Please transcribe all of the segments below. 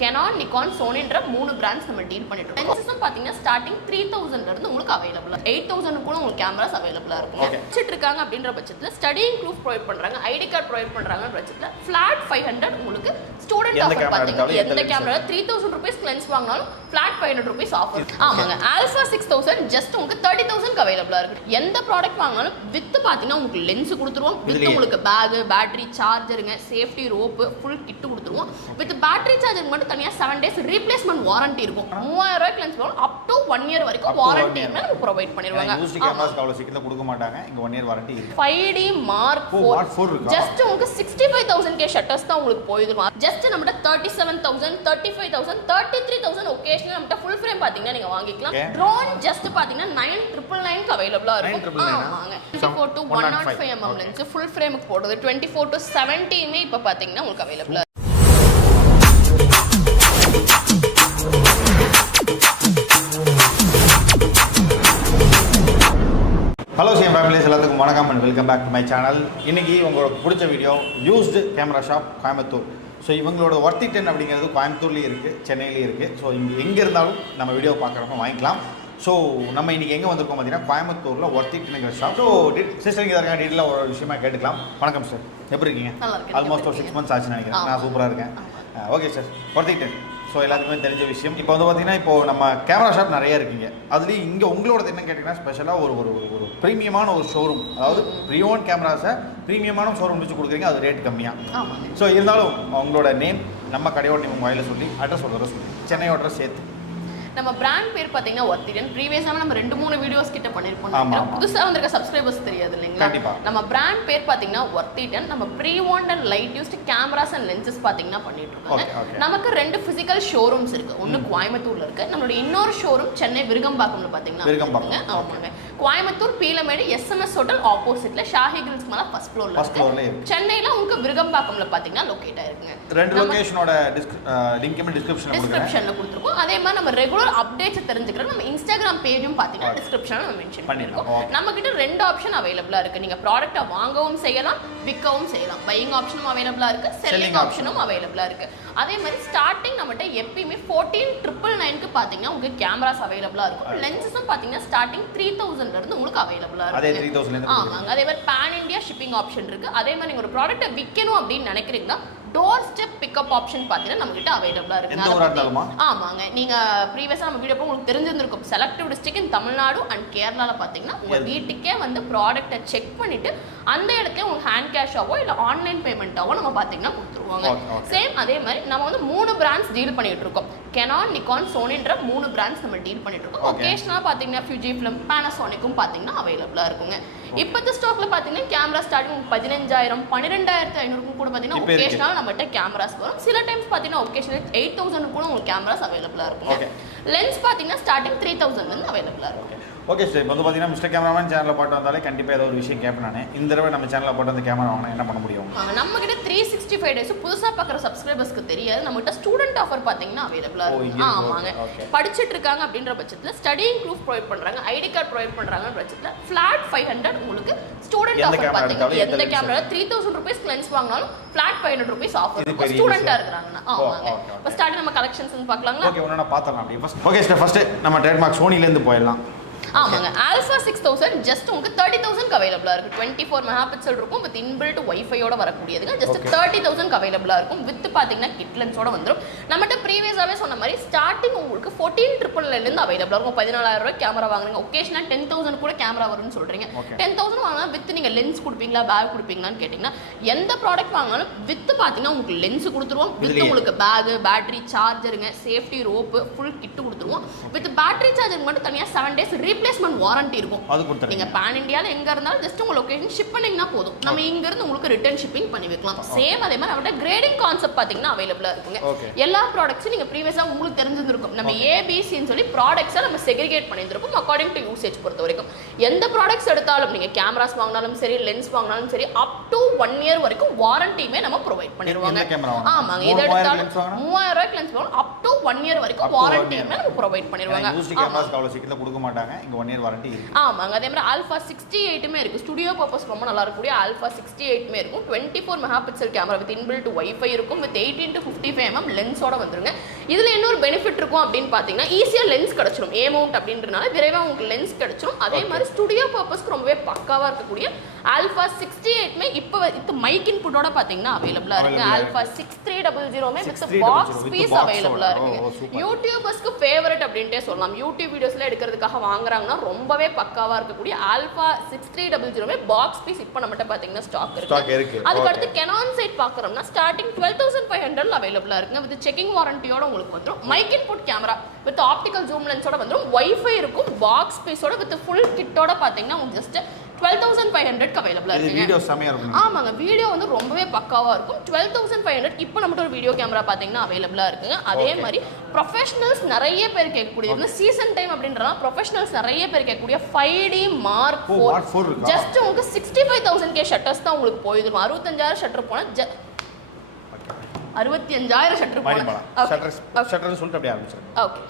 Canon, Nikon, Sony என்ற மூணு brands நம்ம டீல் பண்ணிட்டு இருக்கோம். லென்சஸும் பாத்தீங்கன்னா ஸ்டார்டிங் 3000 ல இருந்து உங்களுக்கு அவேலபிளா 8000 கூட உங்களுக்கு கேமராஸ் அவேலபிளா இருக்கும். வச்சிட்டு இருக்காங்க அப்படின்ற பட்சத்துல ஸ்டடியிங் ப்ரூஃப் ப்ரொவைட் பண்றாங்க, ஐடி கார்டு ப்ரொவைட் பண்றாங்கன்ற பட்சத்துல ஃபிளாட் 500 உங்களுக்கு ஸ்டூடண்ட் ஆஃபர் பாத்தீங்கன்னா எந்த கேமரா 3000 ரூபீஸ் லென்ஸ் வாங்கினாலும் ஃபிளாட் 500 ரூபீஸ் ஆஃபர். ஆமாங்க, ஆல்பா 6000 ஜஸ்ட் உங்களுக்கு 30000 க்கு அவேலபிளா இருக்கு. எந்த ப்ராடக்ட் வாங்கினாலும் வித் பாத்தீங்கன்னா உங்களுக்கு லென்ஸ் கொடுத்துருவோம், வித் உங்களுக்கு பேக், பேட்டரி, சார்ஜருங்க, சேஃப்டி ரோப், ஃபுல் கிட் கொடுத்துருவோம். வித் பேட்டரி சார்ஜர் மட்டும் தனியா 7 days ரீப்ளேஸ்மென்ட் வாரண்டி இருக்கும். 3000 ரூபாய்க்கு லென்ஸ் வாங்கணும் அப் டு 1 year வரைக்கும் வாரண்டி நம்ம ப்ரொவைட் பண்ணிடுவாங்க. யூஸ்ட் கேமராஸ் அவ்வளவு சீக்கிரமா கொடுக்க மாட்டாங்க. இங்க 1 year வாரண்டி இருக்கு. 5D Mark 4 ஜஸ்ட் உங்களுக்கு 65000 கே ஷட்டர்ஸ் தான் உங்களுக்கு போயிடும். ஜஸ்ட் நம்மட்ட 37000, 35000, 33000 ஒகேஷனல் நம்மட்ட ஃபுல் ஃப்ரேம் பாத்தீங்கன்னா நீங்க வாங்கிக்கலாம். ட்ரோன் ஜஸ்ட் பாத்தீங்கன்னா 9999 க்கு அவேலபிளா இருக்கும். ஆமாங்க, 24 to 105 mm லென்ஸ் ஃபுல் ஃப்ரேமுக்கு போடுறது 24 to 70 மே இப்ப பாத்தீங்கன்னா உங்களுக்கு அவேலபிளா. ஹலோ சிஎம் ஃபேமிலிஸ், எல்லாத்துக்கும் வணக்கம் and welcome back to my channel. இன்றைக்கி உங்களுக்கு பிடிச்ச video used camera shop Coimbatore. So இவங்களோட Worthyten அப்படிங்கிறது கோயம்புத்தூர்லேயும் இருக்குது, சென்னையிலேயும் இருக்குது. ஸோ இங்கே எங்கே இருந்தாலும் நம்ம வீடியோ பார்க்குறப்ப வாங்கிக்கலாம். ஸோ நம்ம இன்றைக்கி எங்கே வந்திருக்கோம் பார்த்தீங்கன்னா கோயம்புத்தூரில் Worthyten ஷாப். ஸோ சிஸ்டர் இங்கே இருக்காங்க, டீட்டெயிலாக ஒரு விஷயமா கேட்டுக்கலாம். வணக்கம் சார், எப்படி இருக்கீங்க? ஆல்மோஸ்ட் ஒரு 6 months ஆச்சுன்னு நினைக்கிறேன். நான் சூப்பராக இருக்கேன். ஓகே சார், Worthyten ஸோ எல்லாத்துக்குமே தெரிஞ்ச விஷயம். இப்போ வந்து பார்த்தீங்கன்னா இப்போது நம்ம கேமரா ஷாப் நிறைய இருக்கீங்க. அதுலேயும் இங்கே உங்களோட என்ன கேட்டிங்கன்னா ஸ்பெஷலாக ஒரு ப்ரீமியமான ஒரு ஷோரூம், அதாவது ப்ரீயோன் கேமராஸை ப்ரீமியமான ஷோரூம் வச்சு கொடுக்குறீங்க, அது ரேட் கம்மியாக. ஸோ இருந்தாலும் உங்களோட நேம், நம்ம கடையோட நேம், மொபைலில் சொல்லி அட்ரஸ் ஒரு தடவை சொல்லி சென்னையோட அட்ரஸ் சேர்த்து. நம்ம பிராண்ட் பேர் பார்த்தீங்கன்னா Worthyten. ப்ரீவியஸாக நம்ம 2-3 வீடியோஸ் கிட்ட பண்ணியிருப்போம். புதுசாக வந்திருக்க சப்ஸ்கிரைபர்ஸ் தெரியாது இல்லைங்களா? நம்ம பிராண்ட் பேர் பார்த்தீங்கன்னா Worthyten. நம்ம pre owned and light used cameras and lenses பார்த்தீங்கன்னா பண்ணிட்டு இருக்கோம். நமக்கு 2 ஃபிசிக்கல் ஷோரூம்ஸ் இருக்கு. ஒன்று கோயம்புத்தூர்ல இருக்கு, நம்மளோட இன்னொரு ஷோரூம் சென்னை விருகம்பாக்கம்ல பார்த்தீங்கன்னா. ஆமாங்க, கோயம்புத்தூர் பீலமேடு SMS ஹோட்டல் ஆப்போசிட்ல ஷாஹி கிரில்ஸ் மேல ஃபர்ஸ்ட் ஃப்ளோர்ல இருக்கு. சென்னையில உங்களுக்கு விருகம்பாக்கம்ல பார்த்தீங்கன்னா லொகேட் ஆயிருக்குங்க. 2 லொகேஷனோட லிங்க் டிஸ்கிரிப்ஷன்ல கொடுத்துருக்கோம். அதே மாதிரி நம்ம ரெகுலர் அப்டேட்ஸ் தெரிஞ்சுக்கிற நம்ம இன்ஸ்டாகிராம் பேஜும் பாத்தீங்கன்னா டிஸ்கிரிப்ஷன்ல நம்ம மென்ஷன் பண்ணிருக்கோம். நம்ம கிட்ட 2 ஆப்ஷன் அவேலபிளா இருக்கு. நீங்க ப்ராடக்ட்ட வாங்கவும் செய்யலாம், விற்கவும் செய்யலாம். பையிங் ஆப்ஷனும் அவேலபிளா இருக்கு, செல்லிங் ஆப்ஷனும் அவேலபிளா இருக்கு. அதே மாதிரி ஸ்டார்டிங் நம்மகிட்ட எப்பயுமே 14999 க்கு பாத்தீங்கன்னா உங்களுக்கு கேமராஸ் அவேலபிளா இருக்கும். லென்சஸும் பாத்தீங்கன்னா ஸ்டார்டிங் 3000 ல இருந்து உங்களுக்கு அவேலபிளா இருக்கு. அதே 3000 ல இருந்து. ஆமாங்க, அதே மாதிரி பான் இந்தியா ஷிப்பிங் ஆப்ஷன் இருக்கு. அதே மாதிரி நீங்க ஒரு ப்ராடக்ட்ட விக்கணும் அப்படின்னு நினைக்கிறீங்கன்னா டோர் ஸ்டெப் பிக்கப் ஆப்ஷன் பாத்தீங்கன்னா நம்ம கிட்ட அவேலபிளா இருக்கு. ஆமாங்க, நீங்க ப்ரீவியஸா நம்ம வீடியோ உங்களுக்கு தெரிஞ்சிருக்கும். Selective district in Tamil Nadu and கேரளால பாத்தீங்கன்னா உங்க வீட்டுக்கே வந்து ப்ராடக்ட்டை செக் பண்ணிட்டு அந்த இடத்துல உங்களுக்கு ஹேண்ட் கேஷாவோ இல்ல ஆன்லைன் பேமெண்ட்டாவோ நம்ம பாத்தீங்கன்னா கொடுத்துருவாங்க. சேம் அதே மாதிரி நம்ம வந்து 3 பிராண்ட்ஸ் டீல் பண்ணிட்டு இருக்கோம். Canon, Nikon, Sony என்ற 3 பிராண்ட்ஸ் நம்ம டீல் பண்ணிட்டு இருக்கோம். ஒகேஷனலா பாத்தீங்கன்னா Fujifilm, Panasonicum பாத்தீங்கன்னா அவேலபிளா இருக்குங்க. இப்போது ஸ்டாக்ல பாத்தீங்கன்னா கேமரா ஸ்டார்டிங் 15000, 12500 கூட பாத்தீங்கன்னா ஒகேஷனலா நம்மகிட்ட கேமராஸ் வரும். சில டைம்ஸ் பாத்தீங்கன்னா ஒகேஷனல் 8000 கூட உங்களுக்கு கேமராஸ் அவேலபிளா இருக்கும். லென்ஸ் பாத்தீங்கன்னா ஸ்டார்டிங் 3000 ல இருந்து அவேலபிளா இருக்கும். ஓகே சார், இப்போ வந்து பார்த்தீங்கன்னா மிஸ்டர் கேமராமேன் சேனலில் போட்டு வந்தாலே கண்டிப்பாக ஏதோ ஒரு விஷயம் கேட்பேன் நான். இந்த தடவை நம்ம சேனலில் போட்டு வந்து கேமரா வாங்கினா என்ன பண்ண முடியும்? நம்ம கிட்ட 365 டேஸ் புதுசாக பார்க்குற சப்ஸ்கிரைபர்ஸ்க்கு தெரியாது, நம்மகிட்ட ஸ்டூடெண்ட் ஆஃபர் பார்த்தீங்கன்னா அவைலபிளாக இருக்கும். ஆமாங்க, படிச்சுட்டு இருக்காங்க அப்படின்ற பட்சத்தில் ஸ்டடியிங் ப்ரூஃப் ப்ரொவைட் பண்ணுறாங்க, ஐடி கார்டு ப்ரொவைட் பண்ணுறாங்க பட்சத்தில் ஃபிளாட் 500 உங்களுக்கு ஸ்டூடெண்ட் ஆஃபர் பார்த்தீங்கன்னா எந்த கேமரா 3000 ரூபீஸ் லென்ஸ் வாங்கினாலும் ஃபிளாட் 500 ரூபீஸ் ஆஃபர் இருக்கும் ஸ்டூடெண்ட்டாக இருக்கிறாங்கன்னா. ஆமாங்க, இப்போ ஸ்டார்டிங் நம்ம கலெக்ஷன்ஸ் பார்க்கலாங்களா? ஓகே, ஒன்று பார்த்தலாம் அப்படி ஃபர்ஸ்ட். ஓகே சார், ஃபர்ஸ்ட் நம்ம ட்ரேட்மார்க் சோனிலேருந்து போயிடலாம். ஆமாங்க, ஆல்பா 6000 ஜஸ்ட் உங்களுக்கு 30000 க்கு அவேலபிளா இருக்கு. 24 மெகாபிக்சல் இருக்கும், வித் இன்பில்ட் வைஃபையோட வரக்கூடியதுங்க. ஜஸ்ட் 30000 க்கு அவேலபிளா இருக்கும். வித் பாத்தீங்கன்னா கிட் லென்ஸோட வந்துரும். நம்மகிட்ட ப்ரீவியஸாவே சொன்ன மாதிரி ஸ்டார்டிங் உங்களுக்கு 14999 ல இருந்து அவேலபிளா இருக்கும். 14000 ரூபாய் கேமரா வாங்குறீங்க, ஒகேஷனல் 10000 கூட கேமரா வரும்னு சொல்றீங்க. 10000 வாங்கினா வித் நீங்க லென்ஸ் கொடுப்பீங்களா, பேக் கொடுப்பீங்களான்னு கேட்டீங்கன்னா எந்த ப்ராடக்ட் வாங்கினாலும் வித் பாத்தீங்கன்னா உங்களுக்கு லென்ஸ் கொடுத்துருவோம், வித் உங்களுக்கு பேக், பேட்டரி, சார்ஜருங்க, சேஃப்டி ரோப், ஃபுல் கிட் கொடுத்துருவோம். வித் பேட்டரி சார்ஜர் மட்டும் தனியா 7 days ரீப்ளேஸ்மென்ட் வாரண்டி இருக்கும். நீங்க பான் இந்தியால எங்க இருந்தாலும் ஜஸ்ட் உங்க லொகேஷன் ஷிப் பண்ணீங்கன்னா போதும், நம்ம இங்க இருந்து உங்களுக்கு ரிட்டர்ன் ஷிப்பிங் பண்ணி வைக்கலாம். சேம் அதே மாதிரி அவட்ட கிரேடிங் கான்செப்ட் பாத்தீங்கன்னா அவேலபிளா இருக்குங்க. எல்லா ப்ராடக்ட்ஸும் நீங்க ப்ரீவியஸா உங்களுக்கு தெரிஞ்சிருக்கும். நம்ம ஏபிசின்னு சொல்லி ப்ராடக்ட்ஸை நம்ம செக்ரிகேட் பண்ணியிருந்திருப்போம் அக்கார்டிங் டு யூசேஜ் பொறுத்த வரைக்கும். எந்த ப்ராடக்ட்ஸ் எடுத்தாலும் நீங்க கேமராஸ் வாங்கினாலும் சரி, லென்ஸ் வாங்கினாலும் சரி, அப் டு 1 year வரைக்கும் வாரண்டியுமே நம்ம ப்ரொவைட் பண்ணிடுவாங்க. ஆமாங்க, இதை எடுத்தாலும் 3000 ரூபாய்க்கு லென்ஸ் வாங்கணும் அப் டு 1 year வரைக்கும் வாரண்டியுமே நம்ம ப்ரொவைட் பண்ணிடுவாங்க. கொடுக்க மாட்டாங்க, இங்க 1 year வாரண்டி. ஆமாங்க, அதே மாதிரி ஆல்பா 68 மே இருக்கு. ஸ்டுடியோ பர்பஸ் ரொம்ப நல்லா இருக்கக்கூடிய ஆல்பா 68 மே இருக்கும். 24 megapixel camera with inbuilt wifi இருக்கும். வித் 18 to 55 mm லென்ஸோட வந்துருங்க. இதில் இன்னொரு பெனிஃபிட் இருக்கும் அப்படின்னு பார்த்தீங்கன்னா ஈஸியாக லென்ஸ் கிடச்சிடும். ஏ மவுண்ட் அப்படின்றனால விரைவாக உங்களுக்கு லென்ஸ் கிடச்சிடும். அதே மாதிரி ஸ்டுடியோ பர்பஸ்க்கு ரொம்பவே பக்காவாக இருக்கக்கூடிய ஆல்ஃபா 68மே இப்போ வித் மைக் இன்புட்டோட பார்த்தீங்கன்னா அவைலபிளாக இருக்குது. ஆல்ஃபா 6300மே வித் பாக்ஸ் பீஸ் அவைலபிளாக இருக்குது. யூடியூபர்ஸ்க்கு ஃபேவரட் அப்படின்ட்டே சொல்லலாம். யூடியூப் வீடியோஸ்ல எடுக்கிறதுக்காக வாங்குறாங்கன்னா ரொம்பவே பக்காவாக இருக்கக்கூடிய ஆல்ஃபா 6300மே பாக்ஸ் பீஸ் இப்போ நம்மகிட்ட பார்த்தீங்கன்னா ஸ்டாக் இருக்கு. அதுக்கடுத்து கெனான் சைட் பார்க்குறோம்னா ஸ்டார்டிங் 12,500 அவைலபிளாக இருக்குங்க. வித் செக்கிங் வாரண்டியோட உங்களுக்கு வந்துடும். Mic input camera with optical zoom லென்ஸோட வந்துடும். வைஃபை இருக்கும். பாக்ஸ் பீஸோட வித் ஃபுல் கிட்டோட பார்த்தீங்கன்னா உங்களுக்கு ஜஸ்ட் 12,500 அவைலபிளா இருக்கு. வீடியோ செமையா இருக்கும். ஆமாங்க, வீடியோ வந்து ரொம்பவே பக்காவா இருக்கும். 12,500 இப்போ நம்மட்ட ஒரு வீடியோ கேமரா பாத்தீங்கன்னா அவைலபிளா இருக்குங்க. அதே மாதிரி ப்ரொஃபஷனல்ஸ் நிறைய பேர் கேட்கக்கூடிய சீசன் டைம் அப்படின்றலாம் ப்ரொஃபஷனல்ஸ் நிறைய பேர் கேட்கக்கூடிய 5D Mark 4 ஜஸ்ட் உங்களுக்கு 65,000 ஷட்டர்ஸ் தான் உங்களுக்கு போயிடும். 65,000 ஷட்டர் போனா 65,000 ஷட்டர் போனா ஷட்டர் சொல்லிட்டு அப்படியே ஆரம்பிச்சிருங்க. ஓகே,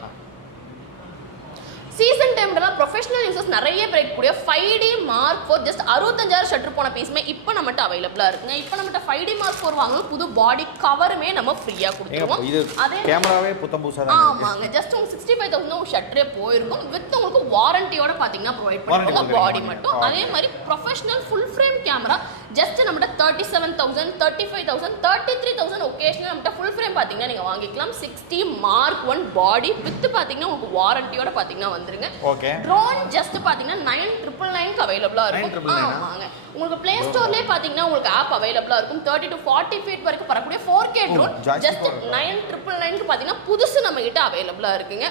சீசன் டைம்ல ப்ரொஃபஷனல் யூசர்ஸ் நிறைய பேர் கூடிய 5D Mark 4 ஜஸ்ட் 65,000 ஷட்டர் போன பீஸ்மே இப்போ நம்மட்ட அவைலபிளா இருக்குங்க. இப்போ நம்மட்ட 5D Mark 4 வாங்கணும் புது பாடி கவருமே நம்ம ஃப்ரீயா கொடுத்துருவோம். அதே கேமராவே புத்தம் புதுசா தான். ஆமாங்க, ஜஸ்ட் உங்களுக்கு 65,000 ஷட்டரே போயிருக்கும். வித் உங்களுக்கு வாரண்டியோட பாத்தீங்கன்னா ப்ரொவைட் பண்ணுவாங்க பாடி மட்டும். அதே மாதிரி professional full frame camera just நம்மட்ட 37,000 35,000 33,000 ஒகேஷனல் நம்மட்ட ஃபுல் ஃப்ரேம் பாத்தீங்கன்னா நீங்க வாங்கிக்கலாம். 60 Mark 1 பாடி வித் பாத்தீங்கன்னா உங்களுக்கு வாரண்டியோட பாத்தீங்கன்னா வந்துருங்க. ஓகே, ட்ரோன் ஜஸ்ட் பாத்தீங்கன்னா 9,999 க்கு அவைலபிளா இருக்கும். ஆமாங்க, உங்களுக்கு Play Storeலயே பாத்தீங்கன்னா உங்களுக்கு ஆப் அவைலபிளா இருக்கும். 30 to 40 feet வரைக்கும் பறக்கக்கூடிய 4K ட்ரோன் ஜஸ்ட் 9,999 க்கு பாத்தீங்கன்னா புதுசு நம்ம கிட்ட அவைலபிளா இருக்குங்க.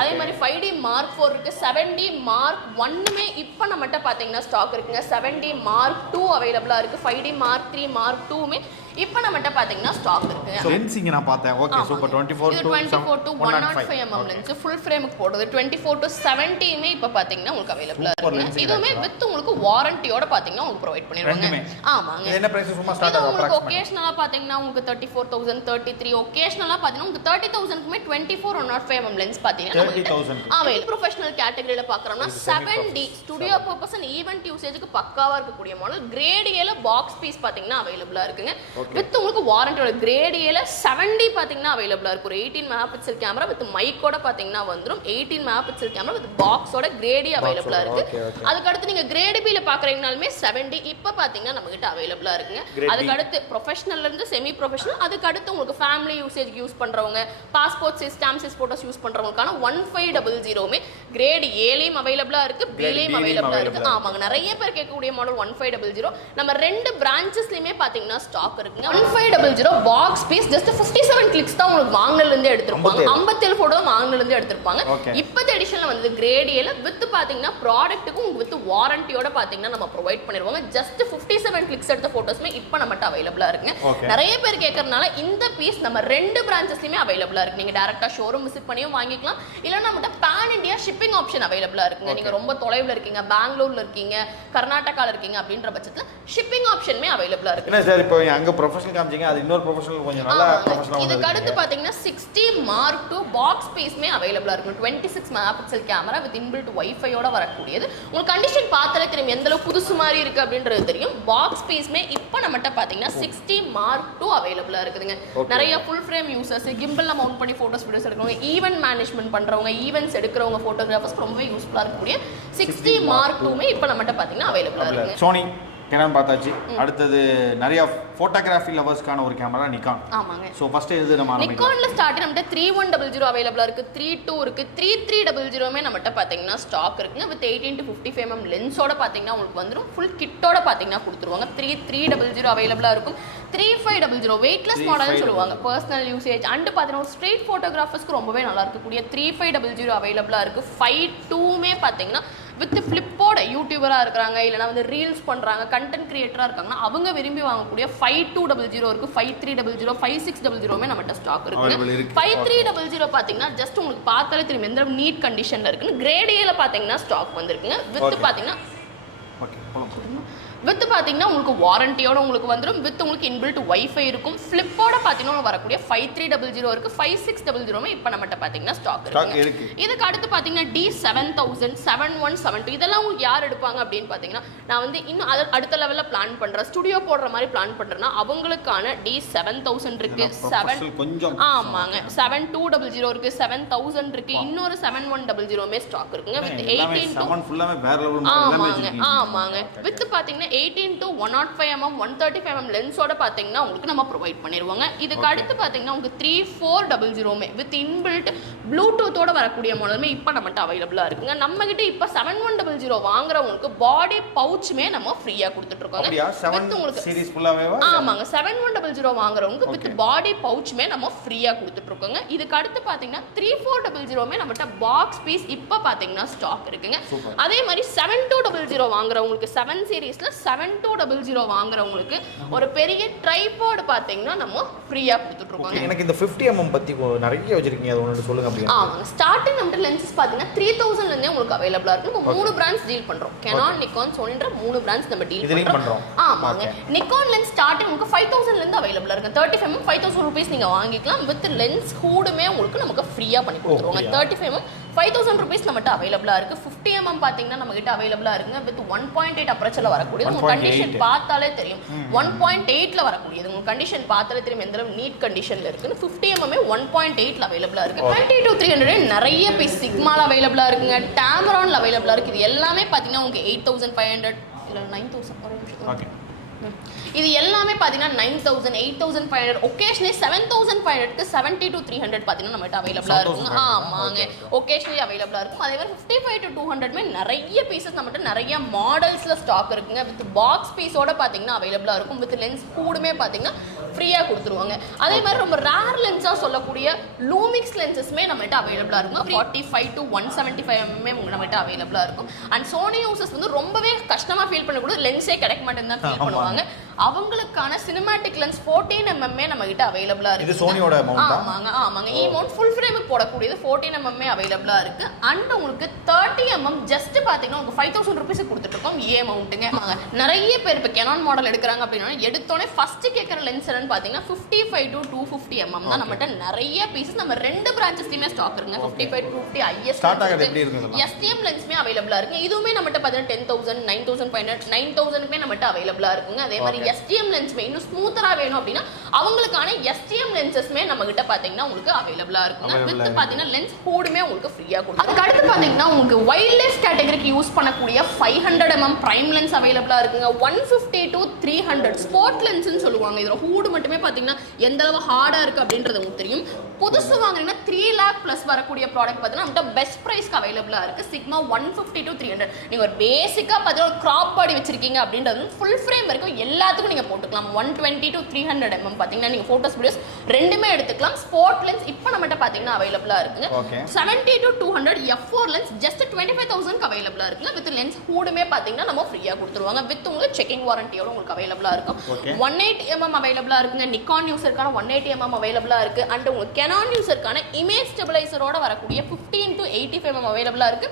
அதே மாதிரி 5D Mark 4 இருக்கு. 7D Mark 1மே இப்போ நம்மட்ட பாத்தீங்கன்னா ஸ்டாக் இருக்குங்க. 7D Mark 2 அவைலபிளா இருக்கு. 5D Mark 3 Mark 2மே இப்போ நம்மட்ட பாத்தீங்கன்னா ஸ்டாக் இருக்குங்க. லென்ஸ் இங்க நான் பார்த்தேன். Okay, super. 24 to 105 mm lens full ஃப்ரேமுக்கு போடுறது. 24 to 70 மே இப்போ பாத்தீங்கன்னா உங்களுக்கு அவைலபிளா இருக்கு. இதுவுமே வித் உங்களுக்கு வாரண்டியோட பாத்தீங்கன்னா உங்களுக்கு ப்ரொவைட் பண்ணிடுவாங்க. ஆமாங்க, என்ன பிரைஸ் சும்மா ஸ்டார்ட் ஆகும்? உங்களுக்கு ஒகேஷனலா பாத்தீங்கன்னா உங்களுக்கு 34,000 33 ஒகேஷனலா பாத்தீங்கன்னா உங்களுக்கு 30,000 க்குமே 24 105 mm லென்ஸ் பாத்தீங்கன்னா 30,000. அவைலபிள். ப்ரொஃபஷனல் கேட்டகரியில பாக்குறோம்னா 7D studio purpose and event யூசேஜ்க்கு பக்காவா இருக்கக்கூடிய மாடல் கிரேட் ஏல பாக்ஸ் பீஸ் பாத்தீங்கன்னா அவைலபிளா இருக்குங்க. வித் உங்களுக்கு வாரண்டியோட கிரேட் ஏல 7D பாத்தீங்கன்னா அவைலபிளா இருக்கு. ஒரு 18 மெகாபிக்சல் கேமரா வித் மைக்கோட பாத்தீங்கன்னா வந்துரும். 18 மெகாபிக்சல் கேமரா வித் பாக்ஸோட கிரேட் ஏ அவைலபிளா இருக்கு. அதுக்கு அடுத்து நீங்க கிரேட் B ல பாக்குறீங்கனாலுமே 7D இப்போ பாத்தீங்கன்னா நம்ம கிட்ட அவைலபிளா இருக்குங்க. அதுக்கு அடுத்து ப்ரொஃபஷனல்ல இருந்து செமி ப்ரொஃபஷனல், அதுக்கு அடுத்து உங்களுக்கு ஃபேமிலி யூசேஜ் யூஸ் பண்றவங்க, passport size stamp size photos use பண்றவங்களுக்கான 1500மே கிரேட் ஏலயும் அவைலபிளா இருக்கு, பிலயும் அவைலபிளா இருக்கு. ஆமாங்க, நிறைய பேர் கேட்கக்கூடிய மாடல் 1500. நம்ம ரெண்டு பிரான்ச்சஸ்லயுமே பாத்தீங்கன்னா ஸ்டாக் இருக்குங்க. 1500 பாக்ஸ் பீஸ் ஜஸ்ட் 57 கிளிக்ஸ் தான் உங்களுக்கு வாங்குனதுல இருந்து எடுத்துருப்பாங்க. 57 போட்டோ வாங்குனதுல இருந்து எடுத்துருப்பாங்க. இப்போத எடிஷன்ல வந்து கிரேட் ஏல வித் பாத்தீங்கன்னா ப்ராடக்ட்டுக்கும் வித் வாரண்டியோட பாத்தீங்கன்னா நம்ம ப்ரொவைட் பண்ணிடுவாங்க. ஜஸ்ட் 57 கிளிக்ஸ் எடுத்த போட்டோஸ்மே இப்போ நம்மட்ட அவைலபிளா இருக்குங்க. நிறைய பேர் கேட்கறதுனால இந்த பீஸ் நம்ம ரெண்டு பிரான்ச்சஸ்லயுமே அவைலபிளா இருக்கு. நீங்க டைரக்டா ஷோரூம் விசிட் பண்ணியும் வாங்கிக்கலாம். இல்ல நம்மட்ட பேன் இந்தியா ஷிப்பிங் ஆப்ஷன் அவைலபிளா இருக்குங்க. நீங்க ரொம்ப தொலைவுல இருக்கீங்க, பெங்களூர்ல இருக்கீங்க, கர்நாடகால இருக்கீங்க அப்படின்ற பட்சத்துல ஷிப்பிங் ஆப்ஷன்மே அவைலபிளா இருக்கு. என்ன சார் இப்போ அங்க ப்ரொஃபஷனல் காமிச்சீங்க, அது இன்னொரு ப்ரொஃபஷனல் கொஞ்சம் நல்லா ப்ரொஃபஷனலா வந்து இதுக்கு அடுத்து பாத்தீங்கன்னா 60 Mark 2 பாக்ஸ் பீஸ்மே அவைலபிளா இருக்கு. 26 மெகாபிக்சல் கேமரா வித் இன்பில்ட் வைஃபையோட வரக்கூடியது. உங்களுக்கு கண்டிஷன் பார்த்தாலே தெரியும் எந்த அளவுக்கு புதுசு மாதிரி இருக்கு அப்படின்றது தெரியும். பாக்ஸ் பீஸ்மே இப்போ நம்மட்ட பாத்தீங்கன்னா 60 Mark 2 அவைலபிளா இருக்குதுங்க. நிறைய ஃபுல் ஃப்ரேம் யூசர்ஸ் கிம்பிள்ல மவுண்ட் பண்ணி போட்டோஸ் வீடியோஸ் எடுக்கிறவங்க, ஈவென்ட் மேனேஜ்மெண்ட் பண்றவங்க, ஈவென்ட்ஸ் எடுக்கிறவங்க, போட்டோகிராஃபர்ஸ் ரொம்பவே யூஸ்ஃபுல்லா இருக்கக்கூடிய 60 Mark 2மே இப்போ நம்மட்ட பாத்தீங்கன்னா அவைலபிளா இருக்கு. சோனி கேமரா பார்த்தாச்சு. அடுத்தது நிறைய போட்டோகிராஃபி லவர்ஸ்க்கான ஒரு கேமரா நிக்கான். ஆமாங்க, சோ ஃபர்ஸ்ட் இது நம்ம நிக்கான்ல ஸ்டார்ட் நம்மட்ட 3100 அவைலபிளா இருக்கு, 32 இருக்கு, 3300மே நம்மட்ட பாத்தீங்கன்னா ஸ்டாக் இருக்குங்க. வித் 18 to 55 mm லென்ஸோட பாத்தீங்கன்னா உங்களுக்கு வந்துரும். ஃபுல் கிட்டோட பாத்தீங்கன்னா கொடுத்துருவாங்க. 3300 அவைலபிளா இருக்கும். 3500 வெயிட்லெஸ் மாடல்னு சொல்லுவாங்க. பர்சனல் யூசேஜ் அண்ட் பாத்தீங்கன்னா ஸ்ட்ரீட் போட்டோகிராஃபர்ஸ்க்கு ரொம்பவே நல்லா இருக்கக்கூடிய 3500 அவைலபிளா இருக்கு. 52மே பாத்தீங்கன்னா வித் ஃபிளிப்போட யூடியூபரா இருக்காங்க, இல்லைனா வந்து ரீல்ஸ் பண்றாங்க, கண்டென்ட் கிரியேட்டரா இருக்காங்கன்னா அவங்க விரும்பி வாங்கக்கூடிய 5200 இருக்கு. 5300 5600மே நம்மட்ட ஸ்டாக் இருக்கு. 5300 பாத்தீங்கன்னா ஜஸ்ட் உங்களுக்கு பார்த்தாலே தெரியும் எந்த நீட் கண்டிஷன்ல இருக்குன்னு. கிரேட் ஏல பாத்தீங்கன்னா ஸ்டாக் வந்திருக்குங்க. வித் பாத்தீங்கன்னா வித் பார்த்தீங்கன்னா உங்களுக்கு வாரண்டியோட உங்களுக்கு வந்துடும். வித் உங்களுக்கு இன்பில்ட் வைஃபை இருக்கும். ஃப்ளிப்போட பார்த்தீங்கன்னா வரக்கூடிய 5300 இருக்கு, 5600 இப்போ நம்மகிட்ட பார்த்தீங்கன்னா ஸ்டாக் இருக்கு. இதுக்கு அடுத்து பார்த்தீங்கன்னா D7000, 7172 இதெல்லாம் உங்களுக்கு யார் எடுப்பாங்க அப்படின்னு பார்த்தீங்கன்னா, நான் வந்து இன்னும் அடுத்த லெவலில் பிளான் பண்ணுறேன், ஸ்டுடியோ போடுற மாதிரி பிளான் பண்ணுறேன்னா அவங்களுக்கான D7000 இருக்கு, ஆமாங்க 7200 இருக்கு, 7000 இருக்கு, இன்னொரு 7100 ஸ்டாக் இருக்குங்க. வித் 18 ஆமாங்க வித் பார்த்தீங்கன்னா 18 to 105mm 135mm லென்ஸோட பார்த்தீங்கன்னா உங்களுக்கு நம்ம ப்ரொவைட் பண்ணிடுவாங்க. இதுக்கு அடுத்து பார்த்தீங்கன்னா உங்களுக்கு 3400 வித் இன்பில்ட் ப்ளூடூத்தோட வரக்கூடிய மாடலுமே இப்போ நம்மகிட்ட அவைலபிளாக இருக்குங்க. நம்ம கிட்ட இப்போ 7100 வாங்குறவங்களுக்கு பாடி பவுச்சுமே நம்ம ஃப்ரீயாக கொடுத்துட்டு இருக்கோங்க. ஆமாங்க 7100 வாங்குறவங்க வித் பாடி பவுச்சுமே நம்ம ஃப்ரீயாக கொடுத்துட்டு இருக்கோங்க. இதுக்கு அடுத்து பார்த்தீங்கன்னா 3400 நம்மகிட்ட பாக்ஸ் பீஸ் இப்போ பார்த்தீங்கன்னா ஸ்டாக் இருக்குங்க. அதே மாதிரி 7200 வாங்குறவங்களுக்கு 7 சீரீஸ்ல 7200 வாங்குறவங்களுக்கு ஒரு பெரிய ட்ரைபாட் பார்த்தீங்கன்னா நம்ம ஃப்ரீயாக கொடுத்துட்டு இருக்கோங்க. எனக்கு இந்த 50mm பத்தி நிறைய வச்சிருக்கீங்க, அது ஒன்று சொல்லுங்க. ஆமாங்க ஸ்டார்டிங் நம்ம லென்சஸ் பார்த்தீங்கன்னா 3000 இருந்தே உங்களுக்கு அவைலபிளாக இருக்கு. நம்ம 3 பிராண்ட்ஸ் டீல் பண்றோம். Canon, Nikon, Sonyன்ற 3 பிராண்ட்ஸ் நம்ம டீல் பண்றோம். ஆமாங்க Nikon லென்ஸ் ஸ்டார்டிங் உங்களுக்கு 5000 இருந்து அவைலபிளாக இருக்கு. 35mm 5000 rupees நீங்க வாங்கிக்கலாம். வித் லென்ஸ் ஹூடுமே உங்களுக்கு நமக்கு ஃப்ரீயா பண்ணி கொடுத்துருவாங்க. 35mm 5000 rupees நம்மகிட்ட அவைலபிளாக இருக்கு. 50mm பார்த்தீங்கன்னா நம்ம கிட்ட அவைலபிளாக இருக்குங்க. வித் 1.8 அப்ரச்சர்ல வரக்கூடியது. உங்க கண்டிஷன் பார்த்தாலே தெரியும் 1.8ல வரக்கூடியது. உங்க கண்டிஷன் பார்த்தாலே தெரியும் எந்த நீட் கண்டிஷன்ல இருக்குன்னு. 50mm 1.8ல அவைலபிளாக இருக்கு. 20 to 300 நிறைய பீஸ் சிக்மால அவைலபிளாக இருக்குங்க. டேமரான்ல அவைலபிளாக இருக்கு. இது எல்லாமே பார்த்தீங்கன்னா உங்களுக்கு 8500 இல்ல 9000 இது எல்லாமே பார்த்தீங்கன்னா 9000, 8500, ஒகேஷனலி 7500க்கு 70 to 300 பார்த்தீங்கன்னா நம்மகிட்ட அவைலபிளாக இருக்கும். ஆமாங்க ஒகேஷனலி அவைலபிளாக இருக்கும். அதே மாதிரி 55 to 200 நிறைய பீசஸ் நம்மகிட்ட நிறைய மாடல்ஸில் ஸ்டாக் இருக்குங்க. வித் பாக்ஸ் பீஸோட பார்த்தீங்கன்னா அவைலபிளாக இருக்கும். வித் லென்ஸ் கூடுமே பார்த்தீங்கன்னா ஃப்ரீயாக கொடுத்துருவாங்க. அதே மாதிரி ரொம்ப ரேர் லென்ஸாக சொல்லக்கூடிய லூமிக்ஸ் லென்சஸ்மே நம்மகிட்ட அவைலபிளாக இருக்கும். 45 to 175mm நம்மகிட்ட அவைலபிளாக இருக்கும். அண்ட் சோனி யூசர்ஸ் வந்து ரொம்பவே கஷ்டமாக ஃபீல் பண்ணக்கூடாது, லென்ஸே கிடைக்க மாட்டேன்னு தான் ஃபீல் பண்ணுவாங்க. அவங்களுக்கான சினிமேட்டிக் லென்ஸ் 14mm நம்ம கிட்ட அவைலபிளா இருக்கு. இது சோனியோட மவுண்ட். ஆமாங்க இ மவுண்ட் ஃபுல் ஃப்ரேமுக்கு போடக்கூடியது 14mm அவைலபிளா இருக்கு. அண்ட் உங்களுக்கு 30mm ஜஸ்ட் பாத்தீங்கன்னா உங்களுக்கு 5000 rupees கொடுத்துட்டு இருக்கோம் ஏ மவுண்ட்டுங்க. நிறைய பேர் இப்போ Canon மாடல் எடுக்கிறாங்க அப்படின்னா எடுத்தோடனே ஃபர்ஸ்ட் கேட்குற லென்ஸ் என்னன்னு பார்த்தீங்கன்னா 55 to 250mm தான் நம்மகிட்ட நிறைய பீசஸ் நம்ம 2 பிரான்ச்சஸ்லயுமே ஸ்டாக் இருக்குங்க. 55 to 250 ஐஎஸ் STM லென்ஸ்மே அவைலபிளா இருக்கு. இதுவுமே நம்மகிட்ட பார்த்தீங்கன்னா 10000, 9500, 9000க்குமே நம்மகிட்ட அவைலபிளா இருக்குங்க. அதே மாதிரி STM லென்ஸ்மே இன்னும் ஸ்மூத்தரா வேணும் அப்படின்னா அவங்களுக்கான STM லென்சஸ்மே நம்ம கிட்ட பாத்தீங்கன்னா உங்களுக்கு அவைலபிளா இருக்குங்க. வித் பாத்தீங்கன்னா லென்ஸ் ஹூடுமே உங்களுக்கு ஃப்ரீயா கொடுக்கும். அதுக்கு அடுத்து பாத்தீங்கன்னா உங்களுக்கு வைல்ட் லைஃப் கேட்டகரிக்கு யூஸ் பண்ணக்கூடிய 500mm பிரைம் லென்ஸ் அவைலபிளா இருக்குங்க. 150 to 300 ஸ்போர்ட் லென்ஸ்னு சொல்லுவாங்க. இதோட ஹூடு மட்டுமே பாத்தீங்கன்னா எந்த அளவு ஹார்டா இருக்கு அப்படின்றது உங்களுக்கு தெரியும். புதுசு வாங்குறீங்கன்னா 3 lakh பிளஸ் வரக்கூடிய ப்ராடக்ட் பாத்தீங்கன்னா நம்மகிட்ட பெஸ்ட் பிரைஸ்க்கு அவைலபிளா இருக்கு. சிக்மா 150 to 300 நீங்க ஒரு பேசிக்கா பாத்தீங்கன்னா கிராப் பாடி வச்சிருக்கீங்க அப்படின்றது ஃபுல் ஃப்ரேம் வரைக்கும் எல்லாத்துக்கும் நீங்க போட்டுக்கலாம். 120 to 300mm பாத்தீங்கன்னா நீங்க போட்டோஸ் வீடியோஸ் ரெண்டுமே எடுத்துக்கலாம். ஸ்போர்ட் லென்ஸ் இப்போ நம்மகிட்ட பாத்தீங்கன்னா அவைலபிளா இருக்குங்க. 70 to 200 f4 லென்ஸ் ஜஸ்ட் 25000க்கு அவைலபிளா இருக்குங்க. வித் லென்ஸ் ஹூடுமே பாத்தீங்கன்னா நம்ம ஃப்ரீயா கொடுத்துருவாங்க. வித் உங்களுக்கு செக்கிங் வாரண்டியோட உங்களுக்கு அவைலபிளா இருக்கும். 180mm அவைலபிளா இருக்குங்க. நிக்கான் யூசருக்கான 180mm அவைலபிளா இருக்கு. அண்ட் உங்களுக்கு Canon யூசருக்கான இமேஜ் ஸ்டெபிலைசரோட வரக்கூடிய 15 to 85mm அவைலபிளா இருக்கு.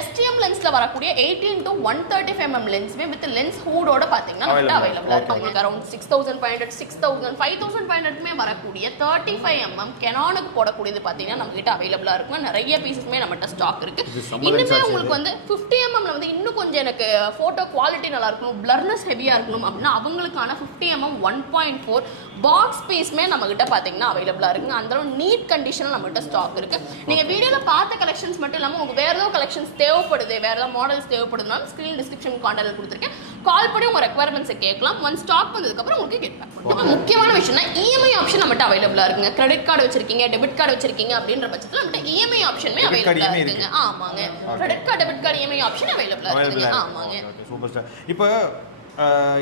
STM லென்ஸ்ல வரக்கூடிய 18 to 135mm லென்ஸ்மே வித் லென்ஸ் ஹூடோட பாத்தீங்கன்னா நம்மகிட்ட அவைலபிளா இருக்கு. உங்களுக்கு அரௌண்ட் 6500, 6000, 5500க்குமே வரக்கூடிய 35mm Canonக்கு போடக்கூடியது பாத்தீங்கன்னா நம்ம கிட்ட அவைலபிளா இருக்கும். நிறைய பீசஸ்மே நம்மகிட்ட ஸ்டாக் இருக்கு. இன்னுமே உங்களுக்கு வந்து 50mmல வந்து இன்னும் கொஞ்சம் எனக்கு போட்டோ குவாலிட்டி நல்லா இருக்கணும், பிளர்னஸ் ஹெவியா இருக்கணும் அப்படின்னா அவங்களுக்கான 50mm 1.4 பாக்ஸ் பீஸ்மே நம்ம கிட்ட பாத்தீங்கன்னா அவைலபிளா இருக்கு. அந்த அளவு நீட் கண்டிஷன்ல நம்ம கிட்ட ஸ்டாக் இருக்கு. நீங்க வீடியோல பார்த்த கலெக்ஷன்ஸ் மட்டும் இல்லாம உங்களுக்கு வேற ஏதாவது கலெக்ஷன்ஸ் தேவைப்படுது, வேற ஏதாவது மாடல்ஸ் தேவைப்படுதுன்னா ஸ்கிரீன் டிஸ்கிரிப்ஷன் கான்டாக்ட் கொடுத்துருக்கேன். கால் பண்ணி உங்க ரெக்யர்மெண்ட்ஸை கேட்கலாம். ஒன் ஸ்டாக் வந்ததுக்கு அப்புறம் உங்களுக்கு கெட் பேக் பண்ணுவோம். முக்கியமான விஷயம்னா இஎம்ஐ ஆப்ஷன் நம்மகிட்ட அவைலபிளா இருக்குங்க. கிரெடிட் கார்டு வச்சிருக்கீங்க, டெபிட் கார்டு வச்சிருக்கீங்க அப்படின்ற பட்சத்தில் நம்மகிட்ட இஎம்ஐ ஆப்ஷனுமே அவைலபிளா இருக்குங்க. ஆமாங்க credit card, debit card, EMI option அவைலபிளா இருக்குங்க. ஆமாங்க சூப்பர் ஸ்டார்.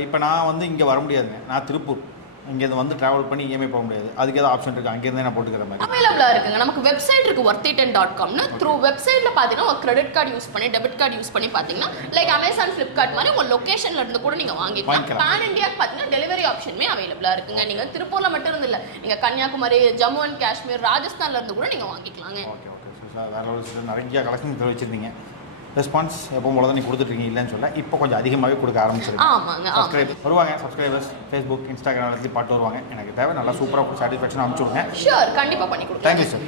இப்போ நான் வந்து இங்கே வர முடியாதுங்க, நான் திருப்பூர் இங்கேருந்து வந்து ட்ராவல் பண்ணி இஎம்ஐ போக முடியாது. அதுக்கு ஏதாவது ஆப்ஷன் இருக்குது? அங்கேருந்து நான் போட்டுக்கிற மாதிரி அவைலபிளாக இருக்குங்க. நமக்கு வெப்சைட் இருக்குது worthyten.comனு. த்ரூ வெப்சைட்டில் பார்த்தீங்கன்னா ஒரு கிரெடிட் கார்டு யூஸ் பண்ணி, டெபிட் கார்டு யூஸ் பண்ணி பார்த்தீங்கன்னா லைக் அமேசான், ஃப்ளிப்கார்ட் மாதிரி உங்கள் லொக்கேஷனில் இருந்து கூட நீங்கள் வாங்கிக்கலாம். பேன் இண்டியாவுக்கு பார்த்தீங்கன்னா டெலிவரி ஆப்ஷனுமே அவைலபிளாக இருக்குங்க. நீங்கள் திருப்பூரில் மட்டும் இருந்து இல்லை, நீங்கள் கன்னியாகுமரி, ஜம்மு அண்ட் காஷ்மீர், ராஜஸ்தான்ல இருந்து கூட நீங்கள் வாங்கிக்கலாங்க. Okay okay sir. வேறு நிறைய கலெக்ஷன் வச்சுருந்தீங்க. ரெஸ்பான்ஸ் எப்போ போல தான் நீ கொடுத்துட்ருக்கீங்க இல்லைன்னு சொல்ல இப்போ கொஞ்சம் அதிகமாகவே கொடுக்க ஆரம்பிச்சிருக்கேன். ஆமாங்க. வருவாங்க சப்ஸ்கிரைபர்ஸ் ஃபேஸ்புக் இன்ஸ்டாகிராம் எல்லாத்தையும் பாட்டு வருவாங்க. எனக்கு தேவை நல்லா சூப்பராக சாட்டிஸ்ஃபேக்ஷன் அனுப்பிச்சு விடுங்க. ஷூர், கண்டிப்பாக பண்ணி கொடுங்க. Thank you sir.